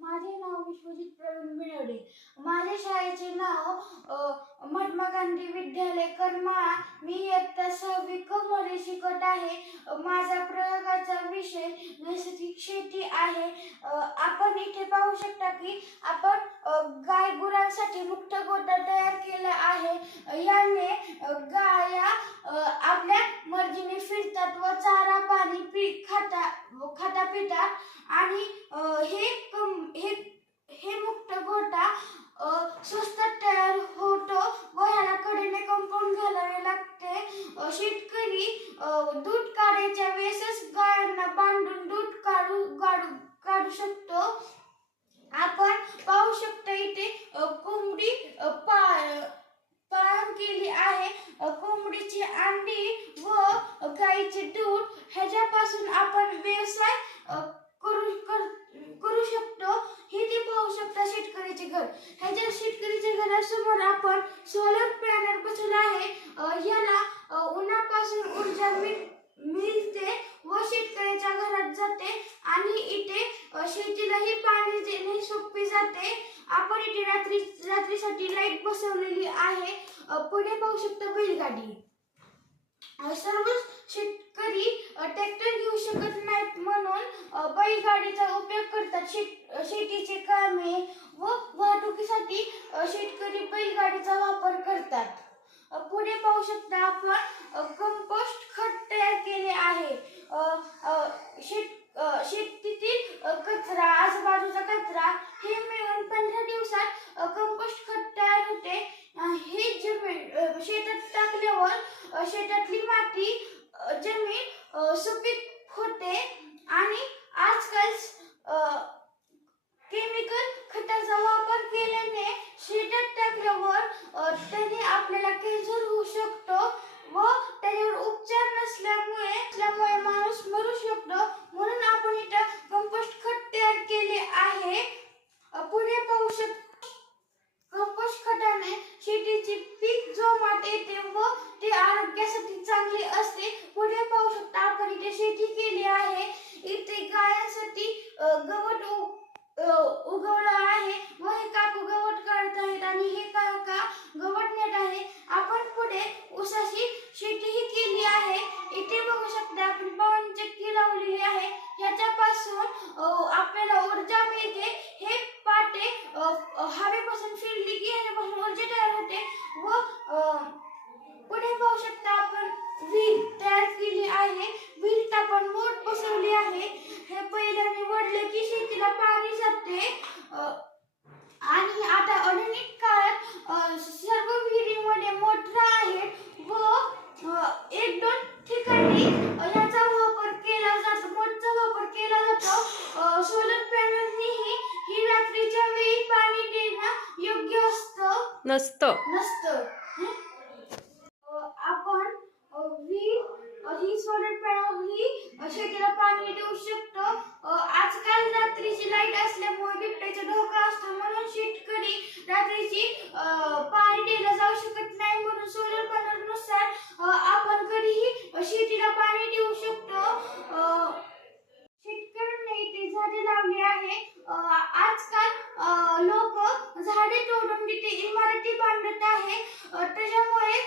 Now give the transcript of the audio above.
माझे नाव विश्वजित प्रवीण बिनवडे. माझ्या शाळेचे नाव महात्मा गांधी विद्यालय करमाळा मी इयत्ता सहावी कमोडे शिकत आहे. माझा प्रयोगाचा विषय नैसर्गिक शेती आहे. आपण इथे पाहू शकता की आपण गाय गुरांसाठी मुक्त गोटा तयार केला आहे. याने गाया आपल्या मर्जीने फिरतात व चारा पाणी पी खाता खाता पितात आणि हे शेतकरी दूध काढायच्या वेळेसच गायांना बांधून दूध काढू काढू काढू शकतो. आपण पाहू शकतो इथे कोंबडी अ, पा केली आहे. कोंबडीची अंडी व गाईचे दूध ह्याच्यापासून आपण व्यवसाय अ, करू कर- करू शकतो हे ते पाहू शकता शेतकऱ्याचे घर ह्याच्या शेतकऱ्याच्या घरासमोर आपण सोलर पॅनल बसवला आहे अ, याला अ, उन्हापासून मिळते व शेतकऱ्याच्या घरात जाते आणि इथे शेतीलाही पाणी देणे सोपे जाते. आपण इथे रात्री रात्रीसाठी लाइट बसवलेली आहे. पुढे पाहू शकता बैलगाडी. सर्व शेतकरी ट्रॅक्टर घेऊ शकत नाहीत म्हणून बैलगाडीचा उपयोग करतात शेत शेतीचे कामे व वाहतुकीसाठी शेतकरी बैलगाडीचा वापर करतात. सुपीक होते. आणि आजकाल केमिकल खताचा वापर केल्याने शेतात टाकल्यावर त्याने आपल्याला कॅन्सर होऊ शकतो व त्याच्यावर उपचार नसल्यामुळे नसल्यामुळे माणूस मरू शकतो म्हणून आपण इथं कंपोस्ट खत तयार केले आहे अ, पुढे पाहू शकतो कंपोस्ट खताने शेतीचे पीक जोमात येते व ते आरोग्यासाठी चांगले असते पुढे पाहू शकता शेती केली आहे. इथे गायांसाठी गवत उगवलं आहे. व हे काकू गवत काढत आहेत आणि हे काका गवत नेत आहे. आपण पुढे ऊसाची शेतीही केली आहे. इथे बघू शकता आपण पवन चक्की लावलेली आहे. ह्याच्यापासून आपल्याला ऊर्जा मिळते. हे पाटे हवेपासून फिरली की ह्याच्यापासून ऊर्जा तयार होते. व पुढे पाहू शकता आपण विहीर तयार केली आहे. विहीर आपण बोट बसवली आहे. हे पहिल्याने वडले की शेतीला पाणी जाते आणि आता आधुनिक काळात सर्व विहिरीमध्ये मोटर आहेत व एक दोन ठिकाणी याचा वापर केला जातो मोटरचा वापर केला जातो. सोलर पॅनलनीही ही रात्रीच्या वेळी पाणी देणं योग्य असतं. नसतं. नसतं. ही सोलर पॅनल ही शेतीला पाणी देऊ शकतो. आजकाल रात्रीची लाइट असल्यामुळे बिबट्याचा धोका असतो म्हणून शेतकरी रात्रीची पाणी दिलं जाऊ शकत नाही म्हणून सोलर पॅनलनुसार आपण कधीही शेतीला पाणी देऊ शकतो. शेतकऱ्यांनी इथे झाडे लावली आहे. आजकाल लोक झाडे तोडून तिथे इमारती बांधत आहे. त्याच्यामुळे